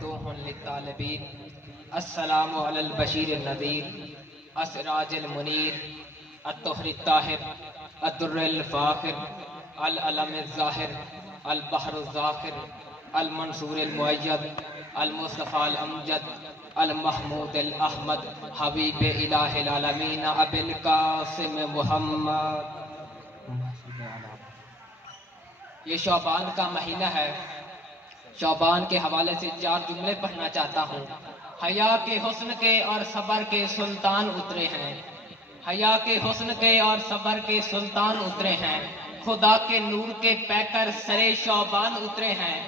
مفتوح للطالبین السلام علی al Bashir النذیر السراج المنیر الطہر الطاہر al Durr الفاخر العلم الظاہر البحر الذاخر المنصور المؤید المصطفیٰ الامجد المحمود الاحمد حبیب الہ العالمین ابی القاسم محمد۔ یہ شعبان کا مہینہ ہے، شعبان کے حوالے سے 4 جملے پڑھنا چاہتا ہوں۔ حیا کے حسن کے اور صبر کے سلطان اترے ہیں، حیا کے حسن کے اور صبر کے سلطان اترے ہیں، خدا کے نور کے پیکر سرے شعبان اترے ہیں،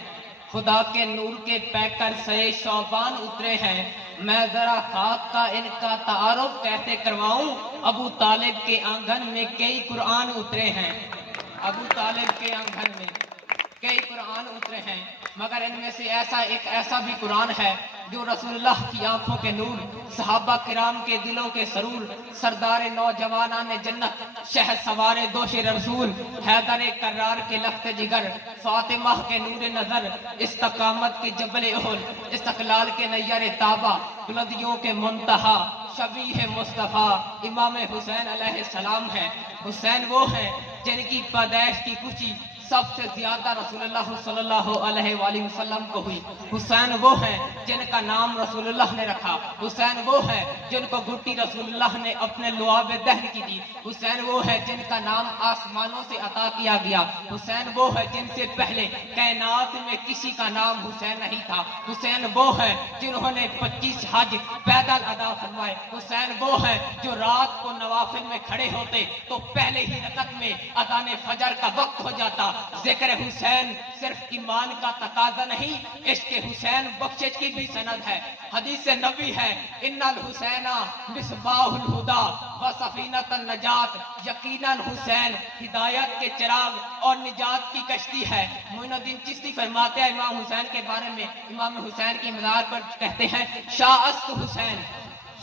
خدا کے نور کے پیکر سرے شعبان اترے ہیں۔ میں ذرا خاک کا ان کا تعارف کیسے کرواؤں، ابو طالب کے آنگن میں کئی قرآن اترے ہیں، ابو طالب کے آنگن میں کئی قرآن اترے ہیں، مگر ان میں سے ایک ایسا بھی قرآن ہے جو رسول اللہ کی آنکھوں کے نور، صحابہ کرام کے دلوں کے سرور، سردار نوجوانان جنت، شہر سوار دوش رسول، حیدر کرار کے لخت جگر، فاطمہ کے نور نظر، استقامت کے جبل احد، استقلال کے نیر تابہ، بلندیوں کے منتہا، شبیہ مصطفیٰ امام حسین علیہ السلام ہے۔ حسین وہ ہیں جن کی پیدائش کی خوشی سب سے زیادہ رسول اللہ صلی اللہ علیہ وآلہ وسلم کو ہوئی۔ حسین وہ ہیں جن کا نام رسول اللہ نے رکھا، حسین وہ ہیں جن کو گھٹی رسول اللہ نے اپنے لعاب دہن کی دی، حسین وہ ہے جن کا نام آسمانوں سے عطا کیا گیا، حسین وہ ہے جن سے پہلے کائنات میں کسی کا نام حسین نہیں تھا، حسین وہ ہے جنہوں نے 25 حج پیدل ادا فرمائے، حسین وہ ہے جو رات کو نوافل میں کھڑے ہوتے تو پہلے ہی رکعت میں اذان فجر کا وقت ہو جاتا۔ ذکر حسین صرف ایمان کا تقاضا نہیں، عشق حسین بخشش کی بھی سند ہے۔ حدیث نبی ہے ان الحسین مصباح الہدی و سفینۃ النجات، یقیناً حسین ہدایت کے چراغ اور نجات کی کشتی ہے۔ معین الدین چشتی فرماتے ہیں امام حسین کے بارے میں، امام حسین کی مزار پر کہتے ہیں شاہ است حسین،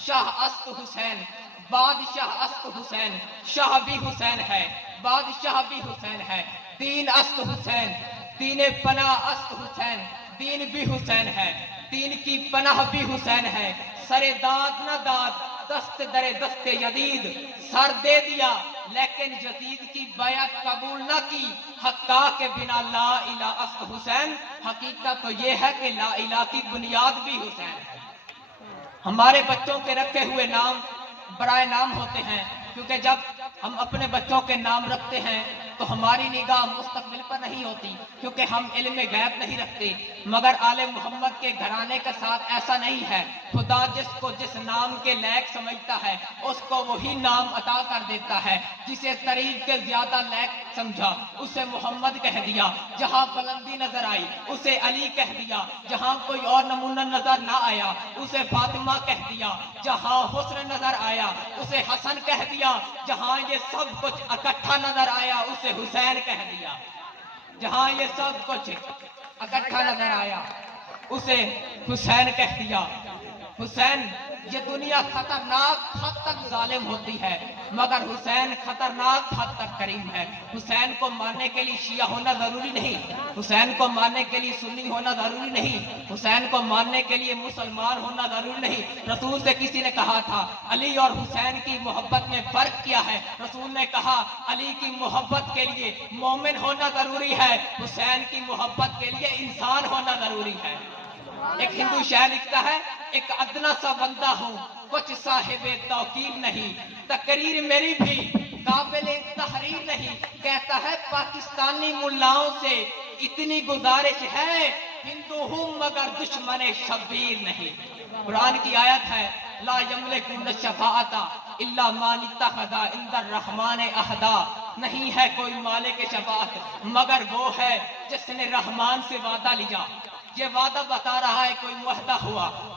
شاہ است حسین، بادشاہ است حسین، شاہ بھی حسین ہے، بادشاہ بھی حسین ہے، دین است حسین، دین پناہ است حسین، دین بھی حسین ہے، دین کی پناہ بھی حسین ہے۔ سر داد نہ داد، دست در دست یزید، سر دے دیا لیکن یزید کی بیعت قبول نہ کی، حقا کے بنا لا الہ است حسین، حقیقت تو یہ ہے کہ لا الہ کی بنیاد بھی حسین ہے۔ ہمارے بچوں کے رکھے ہوئے نام برائے نام ہوتے ہیں، کیونکہ جب ہم اپنے بچوں کے نام رکھتے ہیں تو ہماری نگاہ مستقبل پر نہیں ہوتی، کیونکہ ہم علم غیب نہیں رکھتے، مگر آل محمد کے گھرانے کے ساتھ ایسا نہیں ہے۔ خدا جس کو جس نام کے لائق سمجھتا ہے اس کو وہی نام عطا کر دیتا ہے، جسے قریب کے زیادہ لائق سمجھا اسے محمد کہہ دیا، جہاں بلندی نظر آئی اسے علی کہہ دیا، جہاں کوئی اور نمونہ نظر نہ آیا اسے فاطمہ کہہ دیا، جہاں حسن نظر آیا اسے حسن کہہ دیا، جہاں یہ سب کچھ اکٹھا نظر آیا اسے حسین کہہ دیا، جہاں یہ سب کچھ اکٹھا نظر آیا اسے حسین کہہ دیا۔ حسین، یہ دنیا خطرناک حد تک ظالم ہوتی ہے مگر حسین خطرناک حد تک کریم ہے۔ حسین کو ماننے کے لیے شیعہ ہونا ضروری نہیں، حسین کو ماننے کے لیے سنی ہونا ضروری نہیں، حسین کو ماننے کے لیے مسلمان ہونا ضروری نہیں۔ رسول سے کسی نے کہا تھا علی اور حسین کی محبت میں فرق کیا ہے، رسول نے کہا علی کی محبت کے لیے مومن ہونا ضروری ہے، حسین کی محبت کے لیے انسان ہونا ضروری ہے۔ ایک ہندو شاعر لکھتا ہے ایک ادنا سا بندہ ہوں کچھ صاحب توقیر نہیں، تقریر میری بھی قابل تحریر نہیں، کہتا ہے پاکستانی ملاؤں سے اتنی گزارش ہے ہندو ہوں مگر دشمن شبیر نہیں۔ قرآن کی آیت ہے لا یملکون الشفاعۃ الا من اتخذ عند الرحمن عہدا، نہیں ہے کوئی مالک شفاعت مگر وہ ہے جس نے رحمان سے وعدہ لیا۔ یہ وعدہ بتا رہا ہے کوئی معاہدہ ہوا،